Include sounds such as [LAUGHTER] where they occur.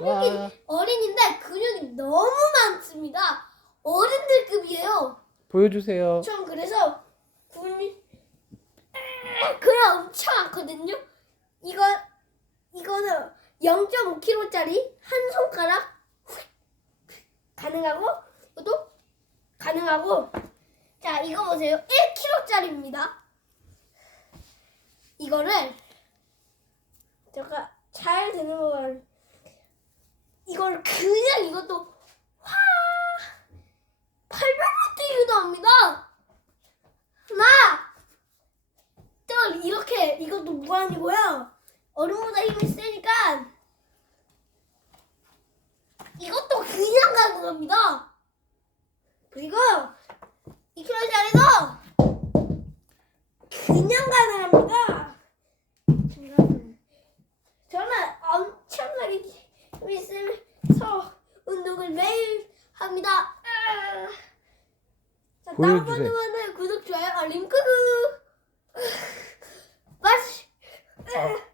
와. 어린인데 근육이 너무 많습니다. 어른들급이에요. 보여주세요. 전 그래서 근육 그냥 엄청 많거든요. 이거 이거는 0.5kg짜리 한 손가락 가능하고 이것도 가능하고 자 이거 보세요 1kg짜리입니다. 이거를 제가 잘 되는 걸 이걸 그냥 이것도 화 800m 뛰기도 합니다. 하나 둘 이렇게 이것도 무한이고요. 어른보다 힘이 세니까 이것도 그냥 가는 겁니다. 그리고 2kg짜리도 그냥 가능합니다. 저는 엄청나게 힘이 있으면서 운동을 매일 합니다. 아. 자, 보여주세요. 구독, 좋아요, 알림 끄고. 맛. [LAUGHS]